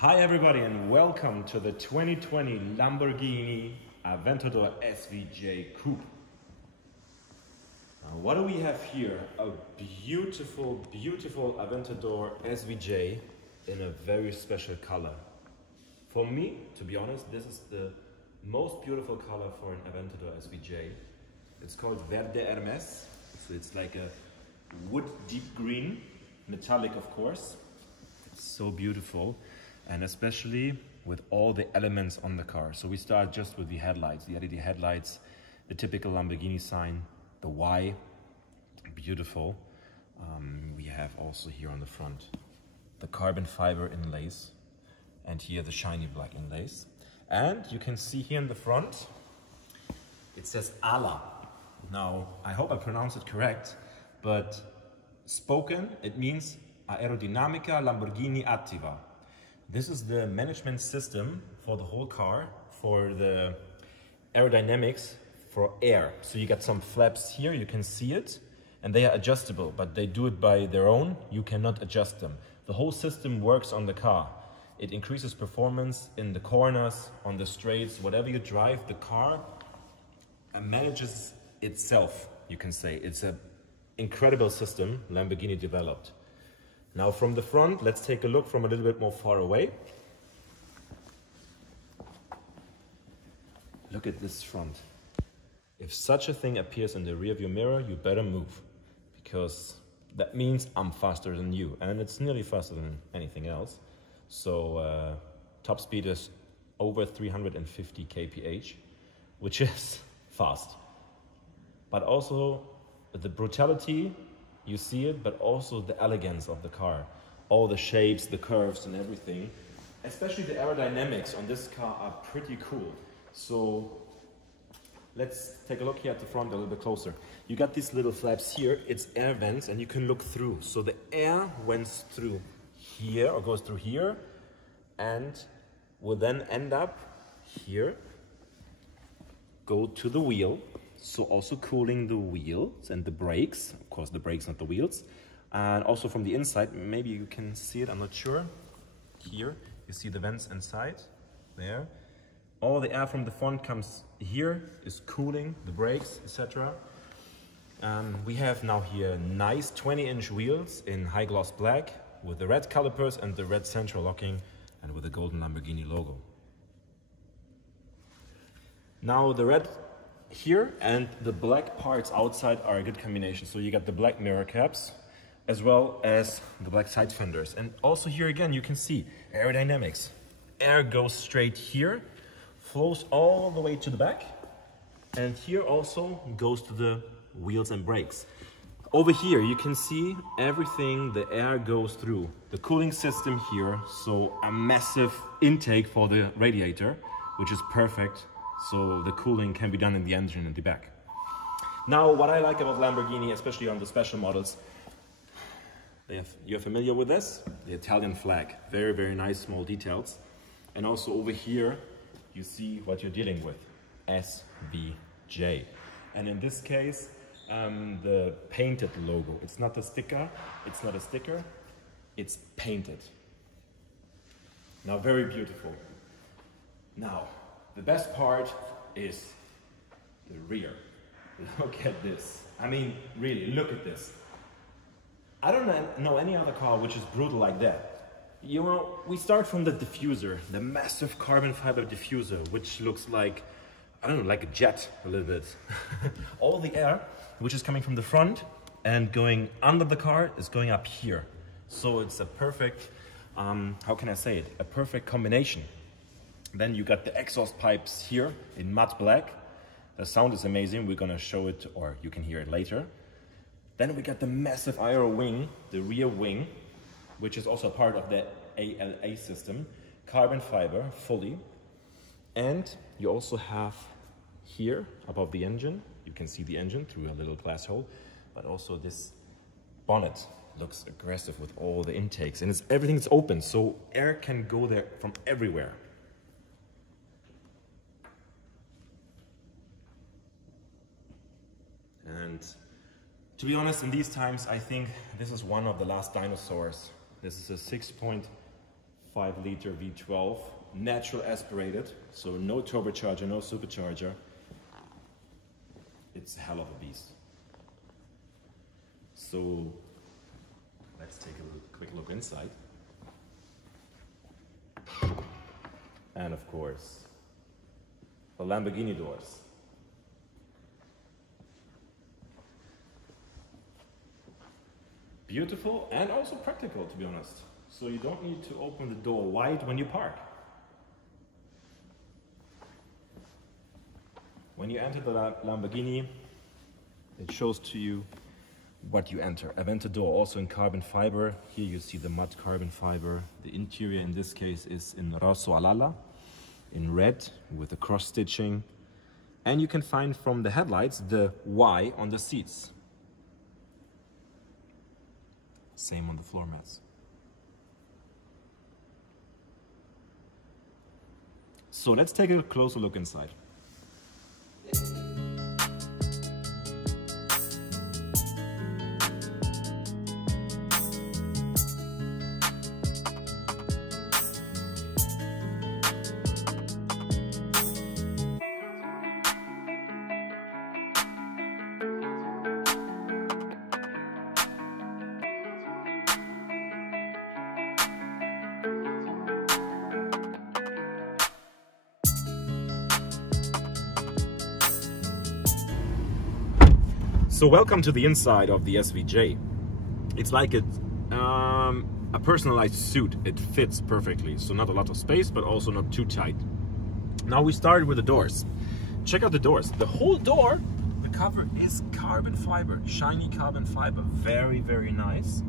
Hi everybody and welcome to the 2020 Lamborghini Aventador SVJ Coupe. What do we have here? A beautiful Aventador SVJ in a very special color. For me, to be honest, this is the most beautiful color for an Aventador SVJ. It's called Verde Hermes, so it's like a wood deep green, metallic of course. It's so beautiful. And especially with all the elements on the car. So we start just with the headlights, the LED headlights, the typical Lamborghini sign, the Y, beautiful. We have also here on the front the carbon fiber inlays, and here the shiny black inlays. And you can see here in the front, it says ALA. Now, I hope I pronounce it correct, but spoken, it means Aerodinamica Lamborghini Attiva. This is the management system for the whole car, for the aerodynamics for air. So you got some flaps here, you can see it, and they are adjustable, but they do it by their own. You cannot adjust them. The whole system works on the car. It increases performance in the corners, on the straights, whatever you drive, the car manages itself, you can say. It's an incredible system Lamborghini developed. Now from the front, let's take a look from a little bit more far away. Look at this front. If such a thing appears in the rearview mirror, you better move, because that means I'm faster than you, and it's nearly faster than anything else. So top speed is over 350 kph, which is fast. But also the brutality, you see it, but also the elegance of the car. All the shapes, the curves and everything. Especially the aerodynamics on this car are pretty cool. So let's take a look here at the front a little bit closer. You got these little flaps here, it's air vents, and you can look through. So the air went through here, or goes through here, and will then end up here, go to the wheel. So also cooling the wheels and the brakes, of course the brakes, not the wheels. And also from the inside, maybe you can see it, I'm not sure. Here, you see the vents inside, there. All the air from the front comes here, is cooling the brakes, etc. We have now here nice 20-inch wheels in high gloss black with the red calipers and the red central locking and with the golden Lamborghini logo. Now the red here and the black parts outside are a good combination. So you got the black mirror caps as well as the black side fenders. And also here again you can see aerodynamics. Air goes straight here, flows all the way to the back, and here also goes to the wheels and brakes. Over here you can see everything the air goes through. The cooling system here, so a massive intake for the radiator, which is perfect. So the cooling can be done in the engine and the back. Now, what I like about Lamborghini, especially on the special models, you're familiar with this? The Italian flag. Very, very nice small details. And also over here, you see what you're dealing with. SVJ. And in this case, the painted logo. It's not a sticker. It's not a sticker. It's painted. Now, very beautiful. Now, the best part is the rear. Look at this. I mean, really, look at this. I don't know any other car which is brutal like that. You know, we start from the diffuser, the massive carbon fiber diffuser, which looks like, I don't know, like a jet a little bit. All the air, which is coming from the front and going under the car, is going up here. So it's a perfect, how can I say it? A perfect combination. Then you got the exhaust pipes here in matte black. The sound is amazing. We're gonna show it, or you can hear it later. Then we got the massive aero wing, the rear wing, which is also part of the ALA system. Carbon fiber, fully. And you also have here, above the engine, you can see the engine through a little glass hole, but also this bonnet looks aggressive with all the intakes. And everything's open, so air can go there from everywhere. And to be honest, in these times, I think this is one of the last dinosaurs. This is a 5-liter V12, natural aspirated, so no turbocharger, no supercharger. It's a hell of a beast. So let's take a quick look inside. And of course, the Lamborghini doors. Beautiful and also practical, to be honest. So you don't need to open the door wide when you park. When you enter the Lamborghini, it shows to you what you enter. Aventador, also in carbon fiber. Here you see the matte carbon fiber. The interior in this case is in rosso alala, in red with the cross stitching. And you can find from the headlights the Y on the seats. Same on the floor mats. So let's take a closer look inside. So welcome to the inside of the SVJ. It's like a personalized suit. It fits perfectly. So not a lot of space, but also not too tight. Now we started with the doors. Check out the doors. The whole door, the cover is carbon fiber, shiny carbon fiber. Very, very nice.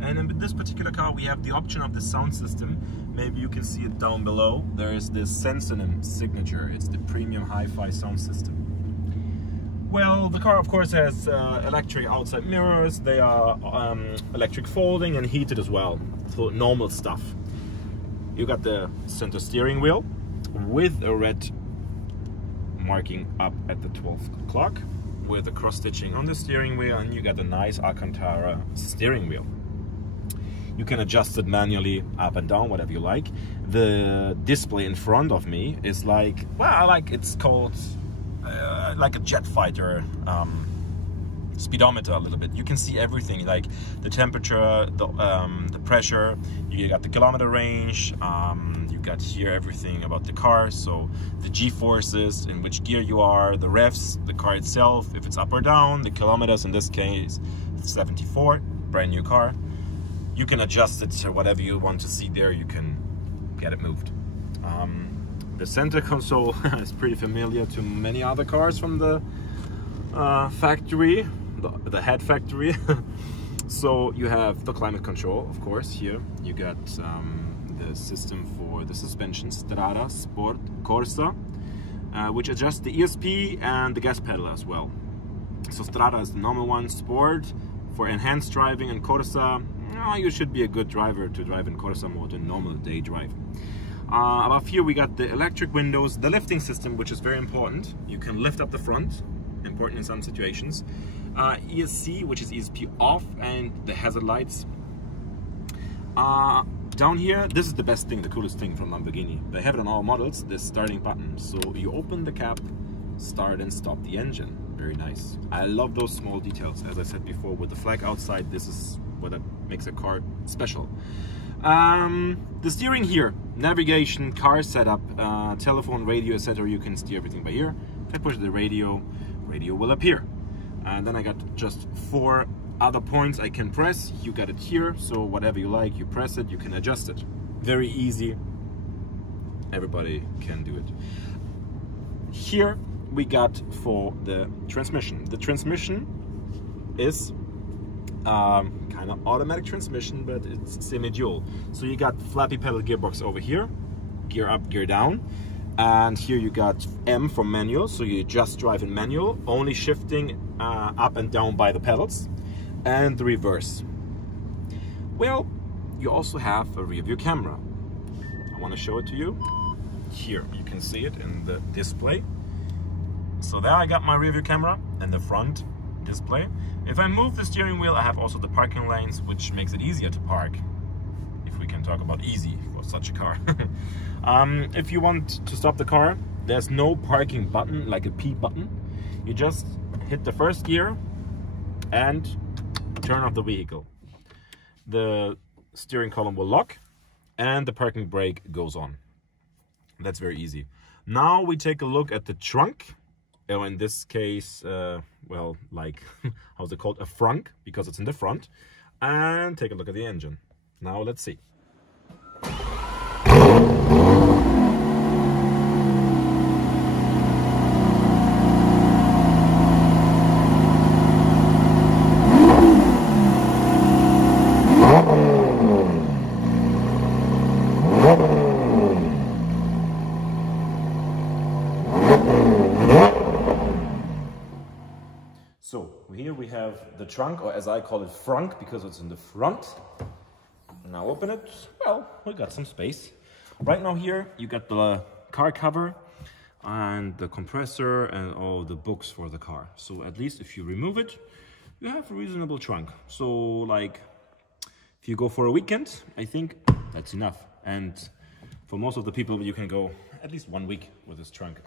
And in this particular car, we have the option of the sound system. Maybe you can see it down below. There is this Sensonym signature. It's the premium hi-fi sound system. Well, the car of course has electric outside mirrors. They are electric folding and heated as well, so normal stuff. You got the center steering wheel with a red marking up at the 12th o'clock with the cross stitching on the steering wheel, and you got a nice Alcantara steering wheel. You can adjust it manually up and down, whatever you like. The display in front of me is like, well, it's called like a jet fighter speedometer a little bit. You can see everything, like the temperature, the pressure, you got the kilometer range, you got here everything about the car, so the G-forces, in which gear you are, the revs, the car itself, if it's up or down, the kilometers, in this case 74, brand new car. You can adjust it to whatever you want to see there, you can get it moved. The center console is pretty familiar to many other cars from the factory, the head factory. So you have the climate control, of course. Here you got the system for the suspension, Strada, Sport, Corsa, which adjusts the ESP and the gas pedal as well. So Strada is the normal one, Sport for enhanced driving, and Corsa, you should be a good driver to drive in Corsa mode in normal day drive. Above here we got the electric windows, the lifting system, which is very important. You can lift up the front, important in some situations. ESC, which is ESP off, and the hazard lights. Down here, this is the best thing, the coolest thing from Lamborghini. They have it on all models, this starting button. So you open the cap, start and stop the engine. Very nice. I love those small details. As I said before, with the flag outside, this is what makes a car special. The steering here, navigation, car setup, telephone, radio, etc. You can steer everything by here. If I push the radio, radio will appear. And then I got just 4 other points I can press. You got it here, so whatever you like, you press it, you can adjust it. Very easy. Everybody can do it. Here we got for the transmission. The transmission is kind of automatic transmission, but it's semi-dual. So you got flappy pedal gearbox over here, gear up, gear down, and here you got M for manual, so you just drive in manual, only shifting up and down by the pedals, and the reverse. Well, you also have a rear view camera. I want to show it to you. Here you can see it in the display. So there I got my rear view camera and the front display. If I move the steering wheel, I have also the parking lanes, which makes it easier to park, if we can talk about easy for such a car. If you want to stop the car, there's no parking button, like a P button. You just hit the first gear and turn off the vehicle. The steering column will lock and the parking brake goes on. That's very easy. Now we take a look at the trunk. In this case, well, like, how's it called? A frunk, because it's in the front. And take a look at the engine. Now let's see. So here we have the trunk, or as I call it, frunk, because it's in the front. Now open it. Well, we got some space. Right now here you got the car cover and the compressor and all the books for the car. So at least if you remove it, you have a reasonable trunk. So like if you go for a weekend, I think that's enough. And for most of the people, you can go at least 1 week with this trunk.